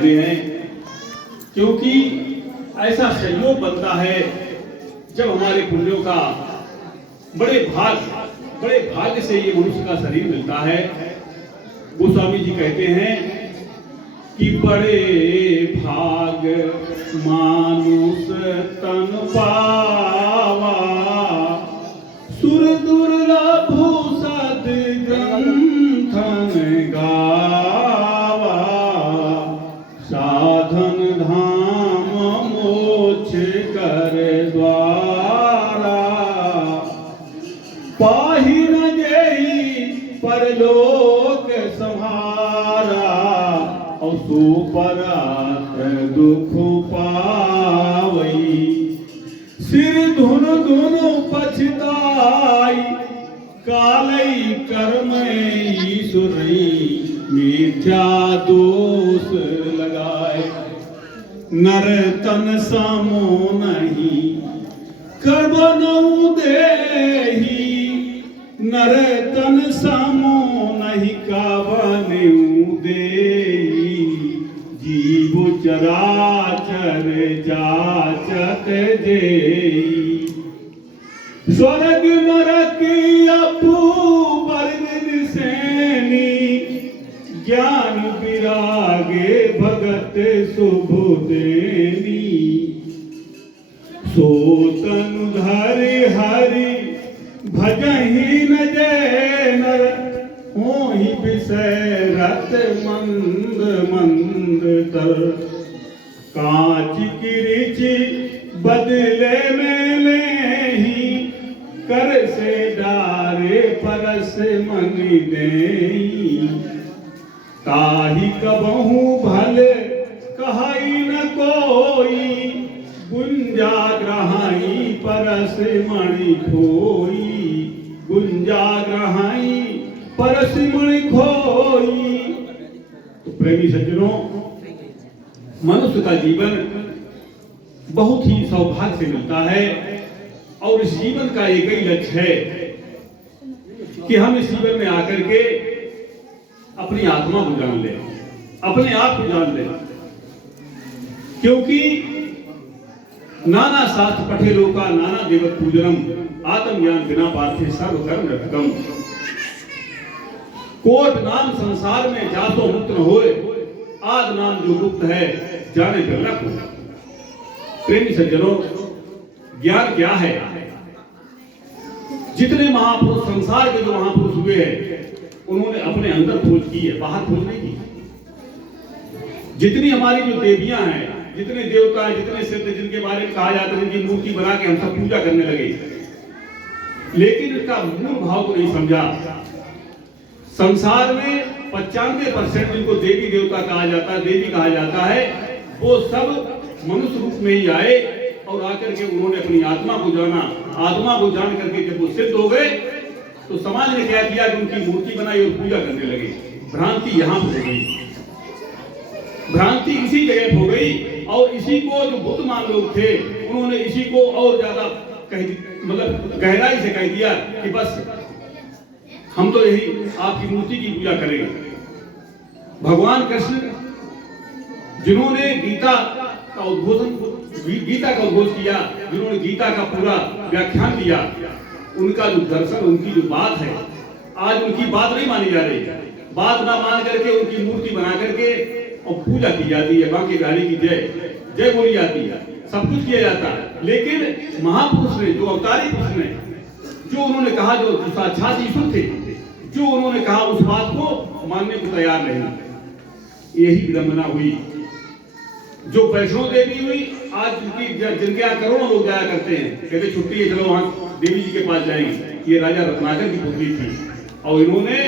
जुड़े हैं, क्योंकि ऐसा संयोग बनता है जब हमारे पुण्यों का बड़े भाग्य से ये मनुष्य का शरीर मिलता है। गोस्वामी जी कहते हैं कि बड़े भाग मानुष तन पावा, सुर दुर्लभ सद ग्रंथन गावा, साधन धाम मोक्ष कर द्वारा, पाहि न जेहि परलोक सम्हारा, और सुपरात दुख पावई, सिर धुन धुन पछताई, कालई कर्म ईश्वरी, मिथ्या दोष लगाए, नर तन समो नहीं कबनऊ देही, नर तन समो नहीं कबनऊ देही, जीव चराचर जाचत जेई, स्वर्ग नरक अपू वर्ग सैनी, ज्ञान विरागे भगत शुभ देनी, सो तनु धरि हरि भजहि न जय नर, होहि विषय रत मंद मंद तर, कांच किरिचि बदले में लेहि, कर से डारे परस मन देई, ताहि कबहू भले कहाई न कोई, गुंजा ग्रहाई परस मणि खोई, गुंजा ग्रहाई परस मणि खोई। तो प्रेमी सज्जनों, मनुष्य का जीवन बहुत ही सौभाग्य से मिलता है, और इस जीवन का एक ही लक्ष्य है कि हम इस जीवन में आकर के अपनी आत्मा को जान ले, अपने आप को जान ले, क्योंकि नाना शास्त्र पठे लोका नाना देवत पूजनम, आत्मज्ञान बिना पार्थे सर्व कर्म रखतम, कोट नाम संसार में जातो मुक्त न होए, आद नाम जो गुप्त है जाने पर लख हो। प्रेमी सज्जनों, ज्ञान क्या है? जितने महापुरुष, संसार के जो महापुरुष हुए हैं, उन्होंने अपने अंदर खोज की है, बाहर खोज नहीं की। जितनी हमारी जो देवियां हैं, जितने देवता हैं, जितने सिद्ध जिनके बारे में कहा जाता है, जिनकी मूर्ति बना के हम सब पूजा करने लगे, लेकिन इसका मूल भाव को नहीं समझा। संसार में 95% जिनको देवी देवता कहा जाता है, देवी कहा जाता है, वो सब मनुष्य रूप में ही आए, और आकर के उन्होंने अपनी आत्मा को जाना। आत्मा को जान करके जब वो सिद्ध हो गए, तो समाज ने क्या किया कि उनकी मूर्ति बनाई और पूजा करने लगे। भ्रांति यहाँ हो गई, भ्रांति इसी जगह हो गई, और इसी को जो बुद्धिमान लोग थे, उन्होंने इसी को और ज्यादा मतलब गहराई से कह दिया कि बस हम तो यही आपकी मूर्ति की पूजा करेंगे। भगवान कृष्ण जिन्होंने गीता का उद्घोष किया, जिन्होंने गीता का पूरा व्याख्यान दिया, उनका जो दर्शन, उनकी जो बात है, आज उनकी बात नहीं मानी जा रही। बात ना मान करके उनकी मूर्ति बना करके और पूजा की जाती है, बाकी गाली की जय जय बोली जाती है, सब कुछ किया जाता है। लेकिन महापुरुष ने, जो अवतारी पुरुष ने, जो उन्होंने कहा, जो साक्षात ईश्वर थे, जो उन्होंने कहा, उस बात को मानने को तैयार नहीं। यही विडंबना हुई। जो वैष्णो देवी हुई, आज जिनके यहाँ करोड़ों लोग जाया करते हैं, कहते छुट्टी है, चलो वहां देवी जी के पास जाएंगे। ये राजा रत्नाकर की पुत्री थी, और इन्होंने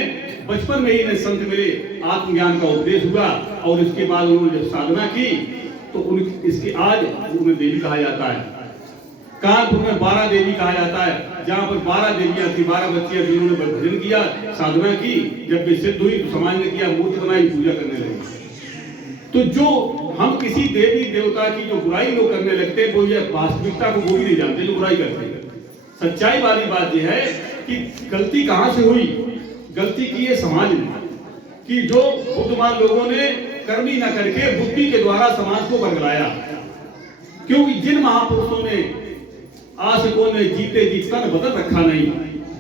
बचपन में ही इन्हें संत मिले, आत्मज्ञान का उपदेश हुआ, और इसके बाद उन्होंने जब साधना की, तो इसके आज उन्हें देवी कहा जाता है। कानपुर में 12 देवी कहा जाता है, जहाँ पर 12 देवियां थी, 12 बच्चियां, जिन्होंने भजन किया, साधना की, जब वे सिद्ध हुई तो समाज ने किया, मूर्ति बनाई, पूजा करने लगे। तो जो हम किसी देवी देवता की जो बुराई लोग करने लगते हैं, वो ये वास्तविकता को वो भी नहीं जानते जो बुराई करते हैं। सच्चाई वाली बात यह है कि गलती कहां से हुई? गलती की है समाज ने, कि जो बुद्धिमान लोगों ने करनी न करके बुद्धि के द्वारा समाज को बरगलाया। क्योंकि जिन महापुरुषों ने आशिकों ने जीते जी तन बदल रखा नहीं,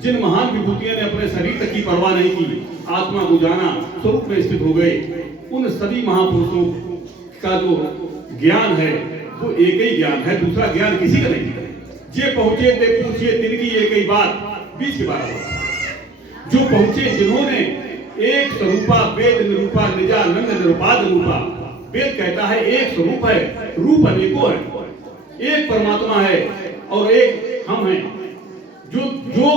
जिन महान विभूतियों ने अपने शरीर तक की परवाह नहीं की, आत्मा को जाना, स्वरूप में स्थित हो गए, उन सभी महापुरुषों का जो ज्ञान है वो एक ही ज्ञान है, दूसरा ज्ञान किसी का नहीं है। जे पहुंचे थे पूछिए तिनकी एक ही बात, बीच की बात। जो पहुंचे जिन्होंने एक स्वरूपा वेद निरूपा निजानंद निरूपाद रूपा। वेद कहता है एक स्वरूप है, रूप अनेकों है, एक परमात्मा है और एक हम हैं। जो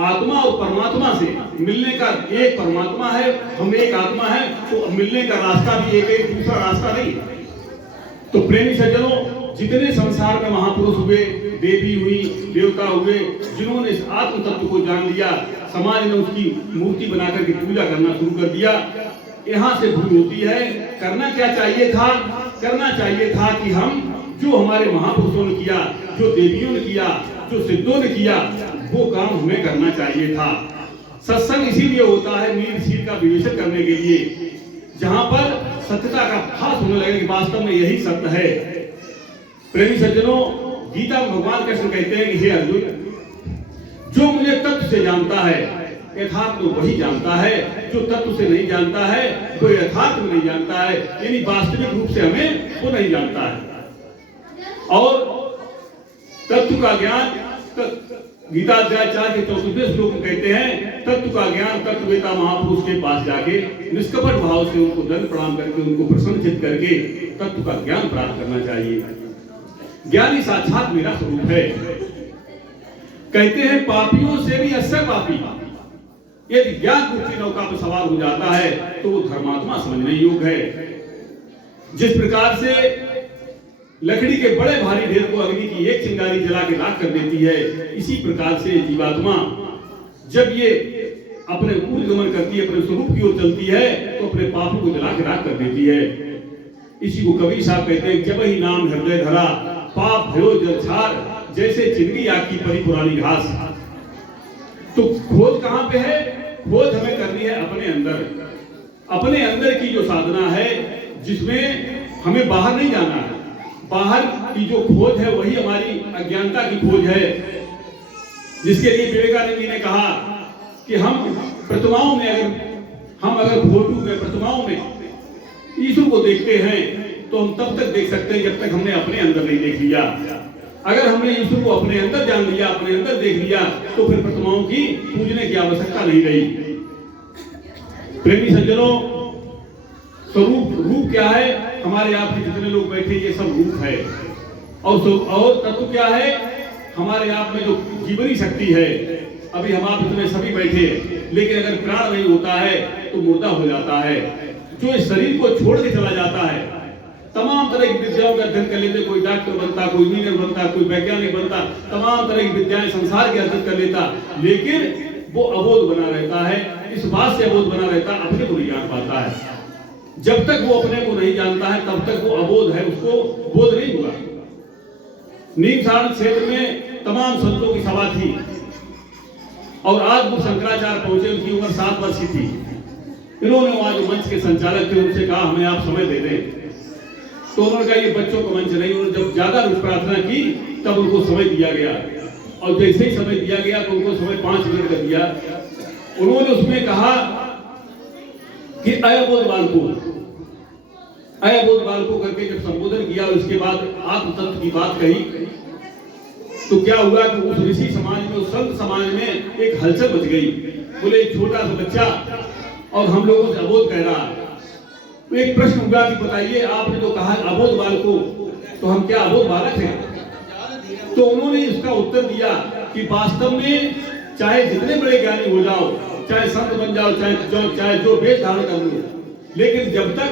आत्मा और परमात्मा से मिलने का एक परमात्मा है, हम एक आत्मा है, तो मिलने का रास्ता भी एक है, दूसरा रास्ता नहीं। तो प्रेमी सज्जनों, जितने संसार में महापुरुष हुए, देवी हुई, देवता हुए, जिन्होंने इस आत्म तत्व को जान लिया, समाज ने उसकी मूर्ति बनाकर के पूजा करना शुरू कर दिया। यहाँ से भूल होती है। करना क्या चाहिए था? करना चाहिए था कि हम जो हमारे महापुरुषों ने किया, जो देवियों ने किया, जो सिद्धों ने किया, वो काम हमें करना चाहिए था। सत्संग इसीलिए होता है नीर शील का विवेचन करने के लिए, जहां पर सत्यता का भास होने लगे कि वास्तव में यही सत्य है। प्रेमी सज्जनों, गीता में भगवान कृष्ण कहते हैं कि हे अर्जुन, जो मुझे तत्व से जानता है यथार्थ तो वही जानता है, जो तत्व से नहीं जानता है वो यथार्थ में नहीं जानता है, यानी वास्तविक रूप से हमें वो नहीं जानता है। और तत्व का ज्ञान गीता अध्याय 4 के 34वें श्लोक में कहते हैं, तत्व का ज्ञान तत्ववेता महापुरुष के पास जाके निष्कपट भाव से उनको दंड प्रणाम करके उनको प्रसन्नचित करके तत्व का ज्ञान प्राप्त करना चाहिए। ज्ञानी साक्षात मेरा स्वरूप है। कहते हैं पापियों से भी असह्य पापी यदि ज्ञान रूप की नौका पर सवार हो जाता है तो वो धर्मात्मा समझने योग्य है। जिस प्रकार से लकड़ी के बड़े भारी ढेर को अग्नि की एक चिंगारी जला के राख कर देती है, इसी प्रकार से जीवात्मा जब ये अपने ऊर्ध्वगमन करती है, अपने स्वरूप की ओर चलती है, तो अपने पापों को जला के राख कर देती है। इसी को कबीर साहब कहते हैं, जब ही नाम हृदय धरा पाप भयो जलछार, जैसे चिंगी आग की परी पुरानी घास। तो खोज कहां पे है? खोज हमें करनी है अपने अंदर। अपने अंदर की जो साधना है, जिसमें हमें बाहर नहीं जाना है। बाहर की जो खोज है वही हमारी अज्ञानता की खोज है, जिसके लिए विवेकानंद जी ने कहा कि हम प्रतिमाओं में अगर फोटो में प्रतिमाओं में ईश्वर को देखते हैं तो हम तब तक देख सकते हैं जब तक हमने अपने अंदर नहीं देख लिया। अगर हमने ईश्वर को अपने अंदर जान लिया, अपने अंदर देख लिया, तो फिर प्रतिमाओं की पूजने की आवश्यकता नहीं रही। प्रेमी सज्जनों, स्वरूप रूप क्या है? हमारे आप में जितने लोग बैठे ये सब रूप है। और तत्व क्या है? हमारे आप में जो जीवनी शक्ति है। अभी हम आप इतने सभी बैठे हैं, लेकिन अगर प्राण नहीं होता है तो मुर्दा हो जाता है। जो इस शरीर को छोड़ के चला जाता है, तमाम तरह की विद्याओं का अध्ययन कर लेते, कोई डॉक्टर बनता, कोई इंजीनियर बनता, कोई वैज्ञानिक बनता, तमाम तरह की विद्याएं संसार के अध्ययन कर लेता, लेकिन वो अबोध बना रहता है। इस बात से अबोध बना रहता है, अपने को नहीं जान पाता है। जब तक वो अपने को नहीं जानता है तब तक वो अबोध है, उसको बोध नहीं हुआ। नीमसारण क्षेत्र में तमाम संतों की सभा थी और आज वो शंकराचार्य पहुंचे, उनकी उम्र 7 वर्ष की थी। इन्होंने वहां जो मंच के संचालक थे उनसे कहा हमें आप समय दे दें, तो उन्होंने कहा ये बच्चों का मंच नहीं। उन्होंने जब ज्यादा प्रार्थना की तब उनको समय दिया गया, और जैसे ही समय दिया गया तो उनको समय 5 मिनट का दिया। उन्होंने उसमें कहा कि अयबोध बालको करके जब संबोधन किया, उसके बाद आत्म तत्व की बात कही, तो क्या हुआ कि उस ऋषि समाज में, उस संत समाज में एक हलचल मच गई। बोले एक छोटा सा बच्चा और हम लोगों से अबोध कह रहा है। तो एक प्रश्न हुआ कि बताइए, आपने जो कहा अबोध बालको, तो हम क्या अबोध बालक हैं? तो उन्होंने इसका उत्तर दिया कि वास्तव में चाहे जितने बड़े ज्ञानी हो जाओ, चाहे संत बन जाओ, चाहे जो वेश धारण कर लो, लेकिन जब तक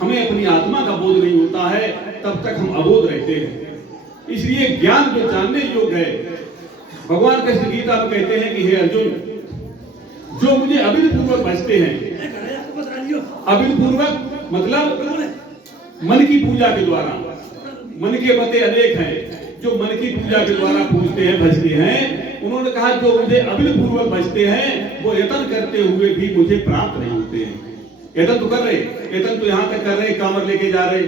हमें अपनी आत्मा का बोध नहीं होता है तब तक हम अबोध रहते हैं। इसलिए ज्ञान जो जानने योग्य है, भगवान कृष्ण गीता में कहते हैं कि हे अर्जुन, जो मुझे अविध पूर्वक भजते हैं, अविध पूर्वक मतलब मन की पूजा के द्वारा, मन के मते अनेक हैं, जो मन की पूजा के द्वारा पूजते हैं, भजते हैं। उन्होंने कहा जो मुझे अविध पूर्वक भजते हैं वो यत्न करते हुए भी मुझे प्राप्त नहीं होते हैं। यतन तो कर रहे, यतन तो यहाँ तक कर रहे, कांवर लेके जा रहे,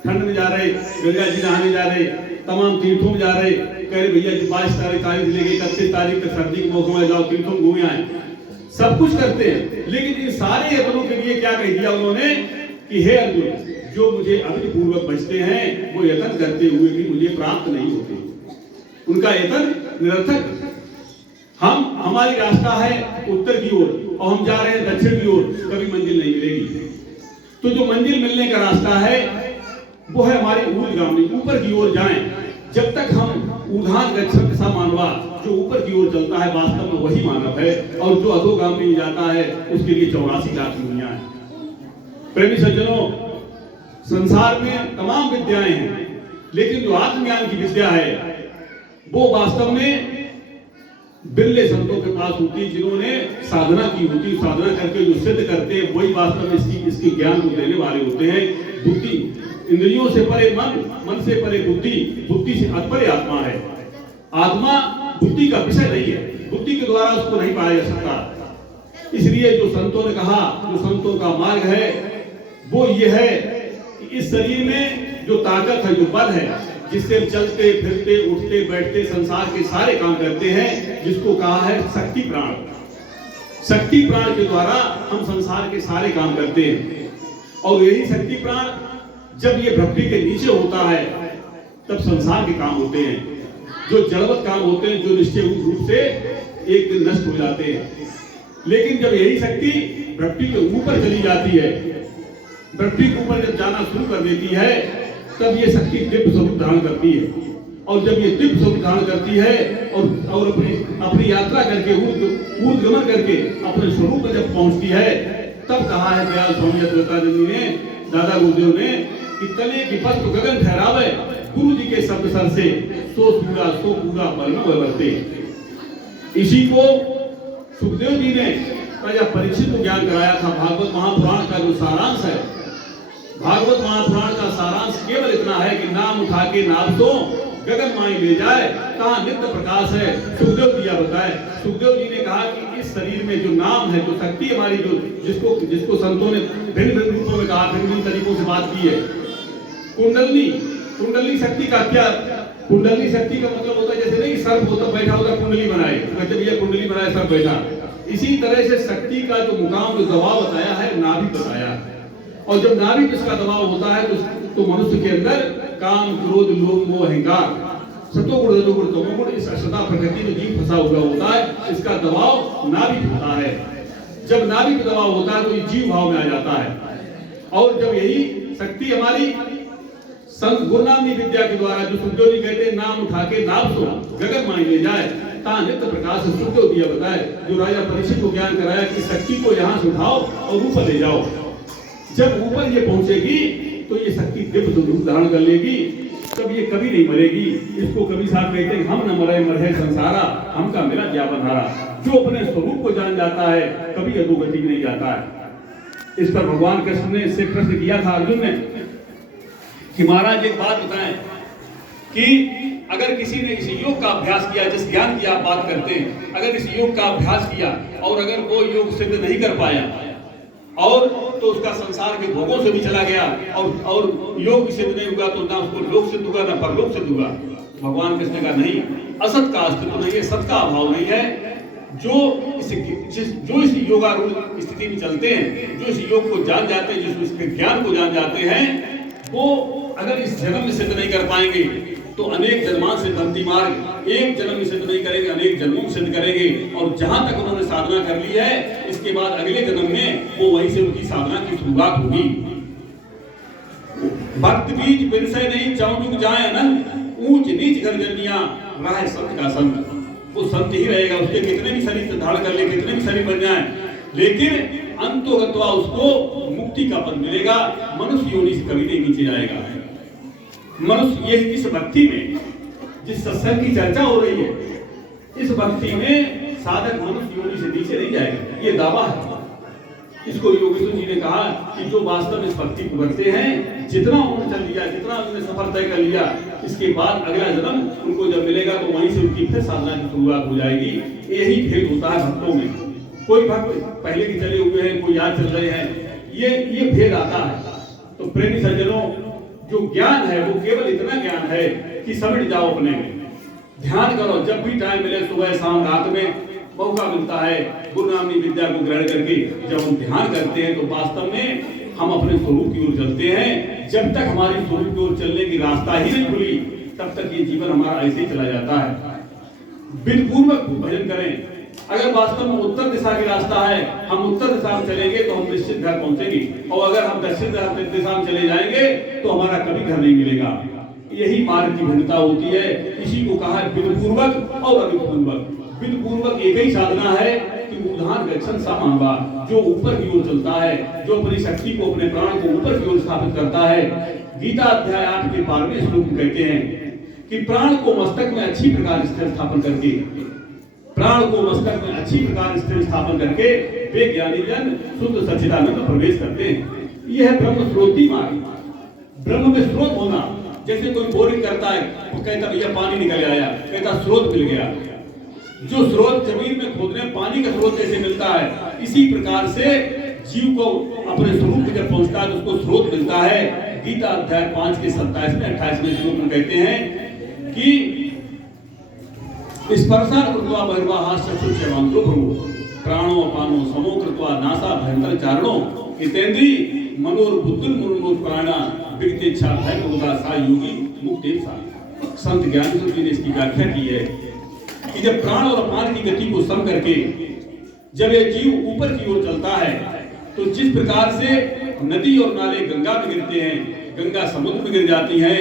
ठंड में जा रहे, गंगा जी नहाने जा रहे, तमाम तीर्थों में जा रहे, कह रहे भैया 22 तारीख से लेके 31 तारीख तक सर्दी के मौसम में जाओ तीर्थों में घूमे आए, सब कुछ करते हैं। लेकिन इन सारे यत्नों के लिए क्या कह दिया उन्होंने कि हे अर्जुन, जो मुझे अविधि पूर्वक बचते हैं वो यत्न करते हुए भी मुझे प्राप्त नहीं होते, उनका यत्न निरर्थक। हमारी रास्ता है उत्तर की ओर और हम जा रहे हैं दक्षिण की ओर, कभी मंजिल नहीं मिलेगी। तो जो मंजिल मिलने का रास्ता है वो है हमारी ऊर्ध्वगामी, ऊपर की ओर जाएं। जब तक हम ऊर्ध्वान गच्छति स मानवा, जो ऊपर की ओर चलता है वास्तव में वही मानव है, और जो अधोगामी जाता है उसके लिए 84 लाख दुनिया है। प्रेमी सज्जनों, संसार में तमाम विद्याएं हैं, लेकिन जो आत्मज्ञान की विद्या है वो वास्तव में बिरले संतों के पास होती है, जिन्होंने साधना की होती है। साधना करके जो सिद्ध करते हैं वही वास्तव में इसकी ज्ञान को देने वाले होते हैं। बुद्धि, इंद्रियों से परे मन, मन से परे बुद्धि, बुद्धि से परे आत्मा है। आत्मा बुद्धि का विषय नहीं है, बुद्धि के द्वारा उसको नहीं पाया जा सकता। इसलिए जो संतों ने कहा, जो संतों का मार्ग है वो ये है कि इस शरीर में जो ताकत है, जो बल है, जिससे चलते फिरते उठते बैठते संसार के सारे काम करते हैं, जिसको कहा है शक्ति प्राण। शक्ति प्राण के द्वारा हम संसार के सारे काम करते हैं। और यही शक्ति प्राण जब ये भक्ति के नीचे होता है तब संसार के काम होते हैं, जो जड़वत काम होते हैं, जो निश्चय रूप से एक दिन नष्ट हो जाते हैं। लेकिन जब यही शक्ति भक्ति के ऊपर चली जाती है, भक्ति के ऊपर जब जाना शुरू कर देती है, तब ये शक्ति दिव्य स्वरूप धारण करती है। और जब ये दिव्य स्वरूप धारण करती है और अपनी यात्रा करके ऊर्ध्वगमन करके अपने स्वरूप में जब पहुंचती है, तब कहा है दयाल स्वामी अद्वैतानंद जी ने, दादा गुरुदेव ने, कि तले की पस्त गगन ठहरावे गुरु जी के शब्द सर से, सो पूरा पल में बरते। इसी को सुखदेव जी ने राजा परीक्षित को ज्ञान कराया था। भागवत महापुराण का जो सारांश है, भागवत महापुराण का सारांश केवल इतना है कि नाम उठा के नाम तो गगन माई ले जाए, कहाँ नित्य प्रकाश है, सुखदेव दिया बताए। सुखदेव जी ने कहा कि इस शरीर में जो नाम है, जो शक्ति हमारी, जो जिसको संतों ने भिन्न भिन्न रूपों में कहा, भिन्न भिन्न तरीकों से बात की है। कुंडली शक्ति का क्या, कुंडली शक्ति का मतलब होता है जैसे नहीं सर्प होता बैठा होता कुंडली बनाए, जब ये कुंडली बनाए सर्प बैठा, इसी तरह से शक्ति का जो मुकाम, जो दबाव बताया है, नाभि बताया है। और जब नाभि इसका दबाव होता है तो मनुष्य के अंदर काम, क्रोध, लोभ, मोह, अहंकार, सतोगुण, रजोगुण, तमोगुण, इस अष्टधा प्रकृति में जीव फंसा हुआ होता है, इसका दबाव नाभि होता है। जब नाभि का दबाव होता है तो ये जीव भाव में आ जाता है। और जब यही शक्ति हमारी संत गुरुनामी विद्या के द्वारा, जो सुखदेव जी कहते हैं, नाम उठा के नाम सो गगन मान ले जाए, ता नित्य प्रकाश सुखदेव दिया बताए, जो राजा परीक्षित को ज्ञान कराया कि शक्ति को यहाँ से उठाओ और ऊपर ले जाओ। जब ऊपर ये पहुंचेगी तो ये शक्ति दिव्य स्वरूप धारण कर लेगी, तब ये कभी नहीं मरेगी। इसको कभी साहब कहते हैं, हम न मरे मरे संसारा, हम का मेरा क्या बंधारा। जो अपने स्वरूप को जान जाता है कभी अधोगति नहीं जाता है। इस पर भगवान कृष्ण ने इससे प्रश्न किया था अर्जुन ने कि महाराज एक बात बताएं कि अगर किसी ने इस योग का अभ्यास किया, जिस ज्ञान की आप बात करते हैं, अगर इस योग का अभ्यास किया और अगर वो योग सिद्ध नहीं कर पाया और तो उसका संसार के भोगों से भी चला गया और योग भी सिद्ध नहीं हुआ, तो ना उसको लोक सिद्ध हुआ ना परलोक सिद्ध हुआ। भगवान कृष्ण का नहीं, असत का अस्तित्व नहीं है, सत का अभाव नहीं है। जो इस योगारूढ़ स्थिति में चलते हैं, जो इस योग को जान जाते हैं, जिस इसके ज्ञान को जान जाते हैं, वो अगर इस जन्म में सिद्ध नहीं कर पाएंगे तो अनेक जन्मान से भक्ति मार्ग एक जन्म में सिद्ध नहीं करेंगे, अनेक जन्मों में सिद्ध करेंगे। और जहां तक उन्होंने साधना कर ली है, इसके बाद अगले जन्म में वो वहीं से उनकी साधना की शुरुआत होगी। भक्त बीज बिरसे नहीं चौजुग जाए अनंत, ऊंच नीच गर्जनिया राह संत का संत। वो संत ही रहेगा, उसके कितने भी शरीर धारण कर ले, कितने भी शरीर बन जाए, लेकिन अंतोगत्वा उसको मुक्ति का पद मिलेगा। मनुष्य योनि से कभी नहीं नीचे जाएगा। मनुष्य ये इस भक्ति में, जिस सत्संग की चर्चा हो रही है, इस भक्ति में साधक मनुष्य योनि से नीचे नहीं जाएगा, ये दावा है। इसको योगेश्वर जी ने कहा कि जो वास्तव में इस भक्ति को करते हैं, जितना उन्होंने चल लिया, जितना उन्होंने सफर तय कर लिया, इसके बाद अगला जन्म उनको जब मिलेगा तो वहीं से उनकी फिर साधना की शुरुआत हो जाएगी। यही भेद होता है भक्तों में। कोई भक्त पहले के चले हुए हैं, कोई याद चल रहे हैं, ये भेद आता है। तो प्रेमी सज्जनों, जो ज्ञान है वो केवल इतना ज्ञान है कि समझ जाओ अपने में, ध्यान करो। जब भी टाइम मिले, सुबह शाम रात में मौका मिलता है, गुरु नामनी विद्या को ग्रहण करके जब हम ध्यान करते हैं तो वास्तव में हम अपने स्वरूप की ओर चलते हैं। जब तक हमारी स्वरूप की ओर चलने की रास्ता ही नहीं खुली, तब तक ये जीवन हमारा ऐसे ही चला जाता है। बिनपूर्वक भजन करें। अगर वास्तव में उत्तर दिशा की रास्ता है, हम उत्तर दिशा में चलेंगे तो हम निश्चित घर पहुंचेंगे, और अगर हम दक्षिण दिशा में चले जाएंगे तो हमारा कभी घर नहीं मिलेगा। यही मार्ग की भिन्नता होती है। इसी को कहा है बिनपूर्वक और अभिपूर्वक। बिनपूर्वक एक ही साधना है कि उदाहरण गच्छन् सा मानवा, जो ऊपर की ओर चलता है, जो अपनी शक्ति को, अपने प्राण को ऊपर की ओर स्थापित करता है। गीता अध्याय 8 के 12वें श्लोक में कहते हैं कि प्राण को मस्तक में अच्छी प्रकार स्थिर स्थापन करके, प्राण को मस्तक में अच्छी प्रकार स्थिर स्थापन करके वे ज्ञानी जन शुद्ध सच्चिदानंद में प्रवेश करते हैं। यह है ब्रह्म स्रोती मार्ग। ब्रह्म में स्रोत होना। जैसे कोई बोरिंग करता है, वो कहता भैया पानी निकल आया, कहता स्रोत मिल गया। जो स्रोत जमीन में खोदने पानी का स्रोत कैसे मिलता है, इसी प्रकार से जीव को अपने स्वरूप में जब पहुंचता है तो उसको स्रोत मिलता है। गीता अध्याय 5 के 27वें 28वें श्लोक में कहते हैं कि स्पर्शान कृत्वा बहिर्वाहा चक्षुषेवांतो भ्रुवो प्राणो अपानो समो कृत्वा नासा भयंकर चारणो इतेन्द्री मनोर्बुद्धिर् मुनुर् प्राणा विगतेच्छा भयमुदा सा योगी मुक्ति सा। संत ज्ञानेश्वर जी ने इसकी व्याख्या की है कि जब प्राण और अपान की गति को सम करके जब ये जीव ऊपर की ओर चलता है तो जिस प्रकार से नदी और नाले गंगा में गिरते हैं, गंगा समुद्र में गिर जाती है,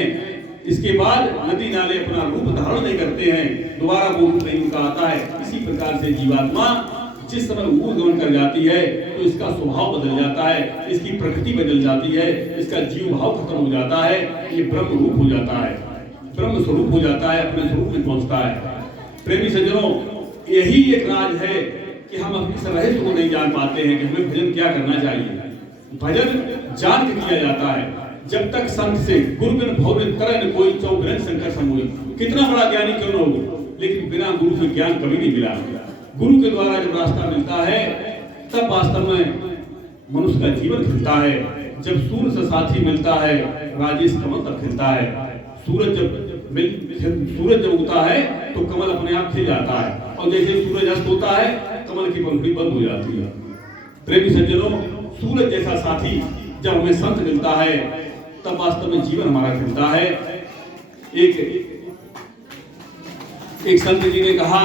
इसके बाद नदी नाले अपना रूप धारण नहीं करते हैं, दोबारा वो रूप नहीं उनका आता है। इसी प्रकार से जीवात्मा जिस समय ऊपर गमन कर जाती है तो इसका स्वभाव बदल जाता है, इसकी प्रकृति बदल जाती है, इसका जीव भाव खत्म हो जाता है, ये ब्रह्म रूप हो जाता है, ब्रह्म स्वरूप हो जाता है, अपने स्वरूप में पहुंचता है। प्रेमी सज्जनों, यही एक राज है कि हम अपने इस रहस्य को नहीं जान पाते हैं कि हमें भजन क्या करना चाहिए। भजन जान के किया जाता है। जब तक संत से गुरु बिन भव तरन कोई चौबरन शंकर समूह, कितना बड़ा ज्ञानी क्यों न हो, लेकिन बिना गुरु के ज्ञान कभी नहीं मिला। गुरु के द्वारा जब रास्ता मिलता है तब वास्तव में मनुष्य का जीवन खिलता है। जब सूर्य से साथी मिलता है, राजेश कमल तब खिलता है। सूरज जब उगता है तो कमल अपने आप खिल जाता है, और जैसे सूरज अस्त होता है कमल की पंखुड़ी बंद हो जाती है। प्रेमी सज्जनों, सूरज जैसा साथी जब हमें संत मिलता है तब वास्तव में जीवन हमारा खिलता है। एक संत जी ने कहा